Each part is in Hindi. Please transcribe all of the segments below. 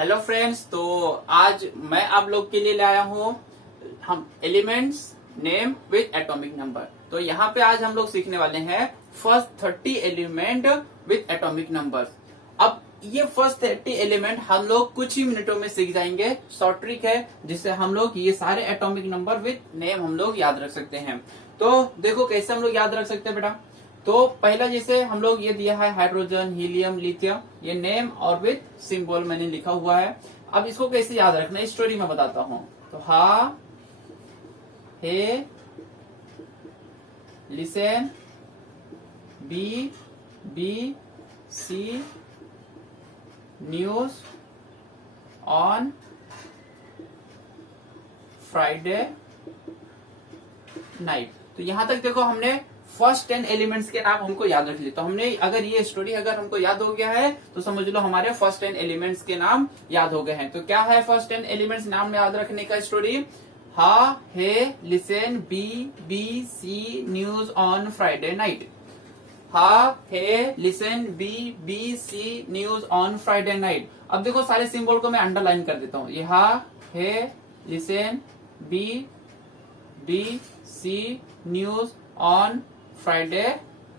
हेलो फ्रेंड्स, तो आज मैं आप लोग के लिए लाया हूँ हम elements name with atomic number. तो यहाँ पे आज हम लोग सीखने वाले हैं first 30 element with atomic number. अब ये फर्स्ट 30 एलिमेंट हम लोग कुछ ही मिनटों में सीख जाएंगे। शॉर्ट ट्रिक है जिससे हम लोग ये सारे एटॉमिक नंबर विद नेम हम लोग याद रख सकते हैं। तो देखो कैसे हम लोग याद रख सकते हैं बेटा। तो पहला जैसे हम लोग ये दिया है हाइड्रोजन, हीलियम, लिथियम, ये नेम और विद सिंबल मैंने लिखा हुआ है। अब इसको कैसे याद रखना है स्टोरी में बताता हूँ। तो ha, hey, listen, B, B, C, news on Friday night. तो यहां तक देखो हमने फर्स्ट 10 एलिमेंट्स के नाम हमको याद रख लिए। तो हमने अगर ये स्टोरी अगर हमको याद हो गया है तो समझ लो हमारे फर्स्ट 10 एलिमेंट्स के नाम याद हो गए हैं। तो क्या है फर्स्ट 10 एलिमेंट्स नाम में याद रखने का story? Ha, hey, listen, B, B, C, news on Friday night. Ha, hey, listen, B, B, C, news on Friday night. अब देखो सारे सिंबल को मैं अंडरलाइन कर देता हूँ। ये ha, hey, listen, B, B, C, news on Friday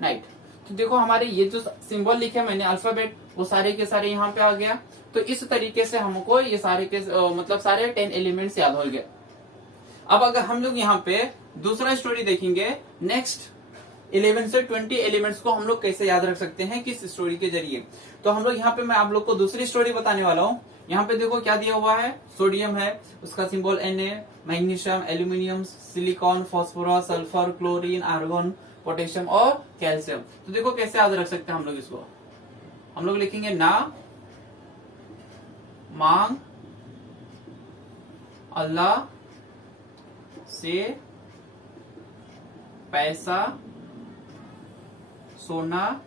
night. तो देखो हमारे ये जो सिंबल लिखे मैंने अल्फाबेट वो सारे के सारे यहाँ पे आ गया। तो इस तरीके से हमको ये सारे के मतलब सारे 10 एलिमेंट्स याद हो गए। अब अगर हम लोग यहाँ पे दूसरा स्टोरी देखेंगे, नेक्स्ट 11 से 20 एलिमेंट्स को हम लोग कैसे याद रख सकते हैं किस स्टोरी के जरिए। तो हम लोग यहाँ पे मैं आप लोग को दूसरी स्टोरी बताने वाला हूँ। यहाँ पे देखो क्या दिया हुआ है, सोडियम है, उसका symbol Na, magnesium, aluminium, silicon, phosphorus, sulphur, chlorine, argon, potassium और कैल्शियम। तो देखो कैसे याद रख सकते हैं हम लोग इसको। हम लोग लिखेंगे ना मांग अल्लाह से पैसा, सोना,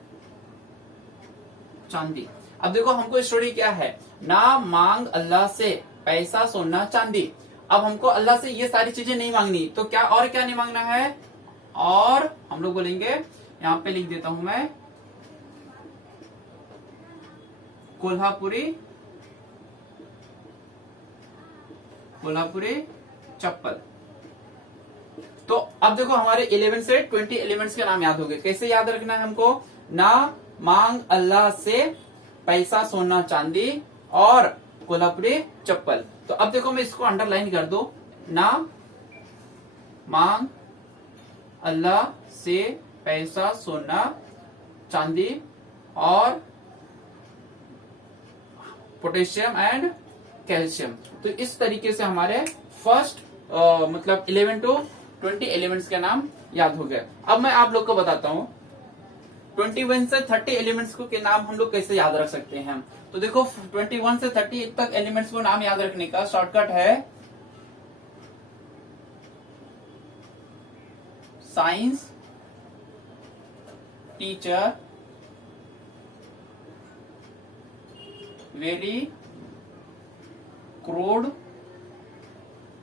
चांदी। अब देखो हमको स्टोरी क्या है, ना मांग अल्लाह से पैसा, सोना, चांदी। अब हमको अल्लाह से ये सारी चीजें नहीं मांगनी, तो क्या और क्या नहीं मांगना है? और हम लोग बोलेंगे, यहां पे लिख देता हूं मैं, कोल्हापुरी चप्पल। तो अब देखो हमारे 11 से 20 एलिमेंट्स के नाम याद हो गए। कैसे याद रखना है हमको? ना मांग अल्लाह से पैसा, सोना, चांदी और कोल्हापुरी चप्पल। तो अब देखो मैं इसको अंडरलाइन कर दो, ना मांग अल्लाह से पैसा, सोना, चांदी और पोटेशियम एंड कैल्शियम। तो इस तरीके से हमारे फर्स्ट मतलब 11 to 20 एलिमेंट्स के नाम याद हो गए। अब मैं आप लोग को बताता हूँ 21 से 30 एलिमेंट्स को के नाम हम लोग कैसे याद रख सकते हैं। तो देखो 21 से 30 तक एलिमेंट्स को नाम याद रखने का शॉर्टकट है science teacher very crude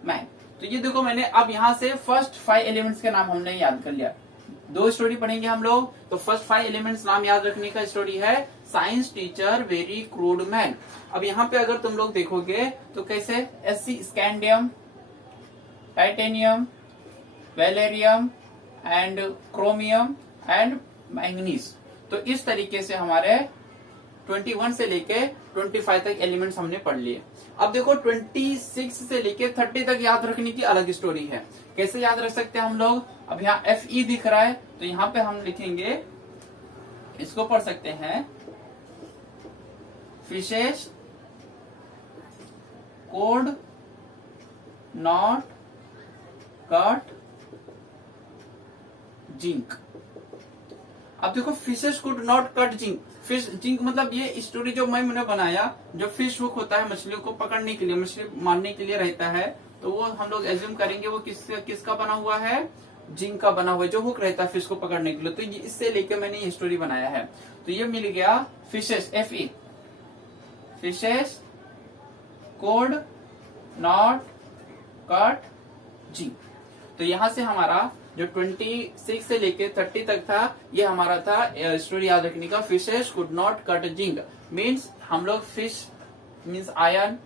man. तो ये देखो मैंने अब यहां से फर्स्ट 5 एलिमेंट्स के नाम हमने याद कर लिया। 2 स्टोरी पढ़ेंगे हम लोग। तो फर्स्ट 5 एलिमेंट्स नाम याद रखने का स्टोरी है science teacher very crude man. अब यहाँ पे अगर तुम लोग देखोगे तो कैसे, SC स्कैंडियम, टाइटेनियम, वैलेरियम एंड क्रोमियम एंड मैंगनीज। तो इस तरीके से हमारे 21 से लेके 25 तक एलिमेंट्स हमने पढ़ लिए। अब देखो 26 से लेके 30 तक याद रखने की अलग स्टोरी है। कैसे याद रख सकते हैं हम लोग? अब यहाँ FE दिख रहा है तो यहाँ पे हम लिखेंगे, इसको पढ़ सकते हैं, fishes code not cut zinc. अब देखो fishes could not cut zinc. Fish zinc मतलब ये स्टोरी जो मैंने बनाया, जो फिश हुक होता है मछलियों को पकड़ने के लिए, मछली मारने के लिए रहता है, तो वो हम लोग एज्यूम करेंगे वो किसका बना हुआ है? जिंक का बना हुआ है, जो हुक रहता है फिश को पकड़ने के लिए। तो इससे लेकर मैंने ये स्टोरी बनाया है। तो ये मिल गया fishes, FE, fishes code not cut zinc. तो यहां से हमारा जो 26 से लेके 30 तक था ये हमारा था स्टोरी याद रखने का, fishes could not cut zinc. Means हम लोग fish means iron,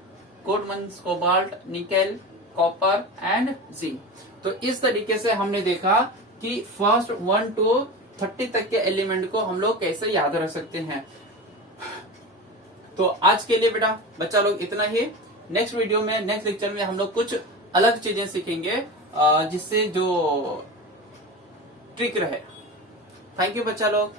code means cobalt, nickel, copper and zinc. तो इस तरीके से हमने देखा कि फर्स्ट 1 to 30 तक के एलिमेंट को हम लोग कैसे याद रख सकते हैं। तो आज के लिए बेटा बच्चा लोग इतना ही। नेक्स्ट वीडियो में, नेक्स्ट लेक्चर में हम लोग कुछ अलग चीजें सीखेंगे जिससे जो ट्रिक रहे। थैंक यू बच्चा लोग।